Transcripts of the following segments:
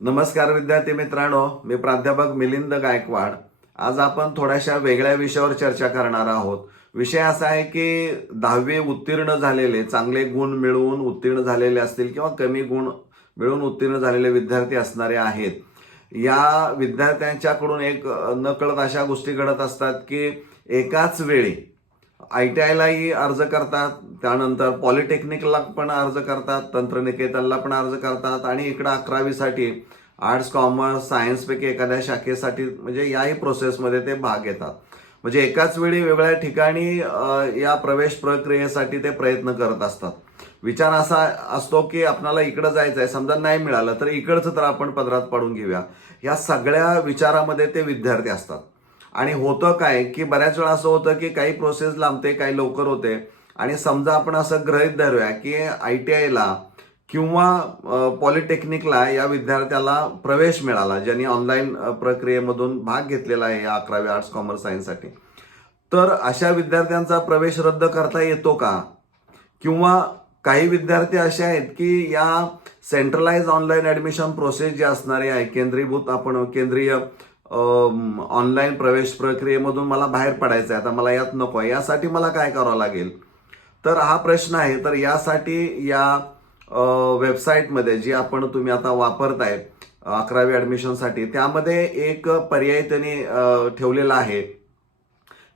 नमस्कार विद्यार्थी मित्रांनो मी प्राध्यापक मिलिंद गायकवाड. आज आपण थोड्याशा वेगळ्या विषयावर चर्चा करणार आहोत. विषय असा आहे की दहावी उत्तीर्ण झालेले चांगले गुण मिळवून उत्तीर्ण झालेले असतील किंवा कमी गुण मिळवून उत्तीर्ण झालेले विद्यार्थी असणारे आहेत. या विद्यार्थ्यांच्याकडून एक नकळत अशा गोष्टी घडत असतात की एकाच वेळी आय टी आयलाही अर्ज करतात त्यानंतर पॉलिटेक्निकला पण अर्ज करतात तंत्रनिकेतनला पण अर्ज करतात आणि इकडं अकरावीसाठी आर्ट्स कॉमर्स सायन्सपैकी एखाद्या शाखेसाठी म्हणजे याही प्रोसेसमध्ये ते भाग घेतात. म्हणजे एकाच वेळी वेगळ्या ठिकाणी या प्रवेश प्रक्रियेसाठी ते प्रयत्न करत असतात. विचार असा असतो की आपल्याला इकडं जायचं आहे समजा नाही मिळालं तर इकडचं तर आपण पदरात पाडून घेऊया. या सगळ्या विचारामध्ये ते विद्यार्थी असतात. आणि होतं काय की बऱ्याच वेळा असं होतं की काही प्रोसेस लांबते काही लवकर होते. आणि समजा आपण असं गृहित धरूया की आय टी आयला किंवा पॉलिटेक्निकला या विद्यार्थ्याला प्रवेश मिळाला ज्यांनी ऑनलाईन प्रक्रियेमधून भाग घेतलेला आहे या अकरावी आर्ट्स कॉमर्स सायन्ससाठी तर अशा विद्यार्थ्यांचा प्रवेश रद्द करता येतो का? किंवा काही विद्यार्थी असे आहेत की या सेंट्रलाइज ऑनलाईन ऍडमिशन प्रोसेस जी असणारी आहे केंद्रीभूत आपण केंद्रीय ऑनलाईन प्रवेश प्रक्रियेमधून मला बाहेर पडायचं आहे आता मला यात नको आहे यासाठी मला काय करावं लागेल? तर हा प्रश्न आहे. तर यासाठी या वेबसाईटमध्ये जी आपण तुम्ही आता वापरताय अकरावी ॲडमिशनसाठी त्यामध्ये एक पर्याय त्यांनी ठेवलेला आहे.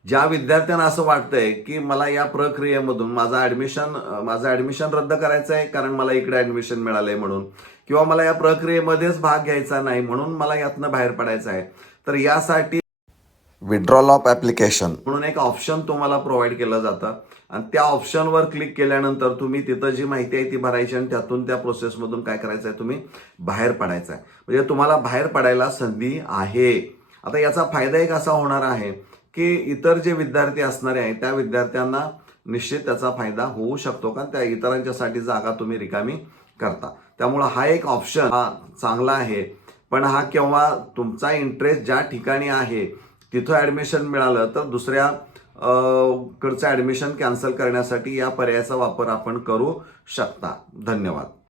ज्या विद्यार्थ्यांना असं वाटतंय की मला या प्रक्रियेमधून माझं ऍडमिशन माझं ऍडमिशन रद्द करायचं आहे कारण मला इकडे ऍडमिशन मिळालंय म्हणून किंवा मला या प्रक्रियेमध्येच भाग घ्यायचा नाही म्हणून मला यातनं बाहेर पडायचं आहे तर यासाठी विड्रॉल ऑफ ऍप्लिकेशन म्हणून एक ऑप्शन तुम्हाला प्रोव्हाइड केलं जातं. आणि त्या ऑप्शनवर क्लिक केल्यानंतर तुम्ही तिथं जी माहिती आहे ती भरायची आणि त्यातून त्या प्रोसेसमधून काय करायचं आहे तुम्ही बाहेर पडायचं आहे म्हणजे तुम्हाला बाहेर पडायला संधी आहे. आता याचा फायदा एक असा होणार आहे की इतर जे विद्यार्थी असणारे आहेत त्या विद्यार्थ्यांना निश्चित त्याचा फायदा होऊ शकतो कारण त्या इतरांच्यासाठी जागा तुम्ही रिकामी करता. त्यामुळं हा एक ऑप्शन हा चांगला आहे. पण हा केव्हा तुमचा इंटरेस्ट ज्या ठिकाणी आहे तिथं ऍडमिशन मिळालं तर दुसऱ्या कडचं ऍडमिशन कॅन्सल करण्यासाठी या पर्यायाचा वापर आपण करू शकता. धन्यवाद.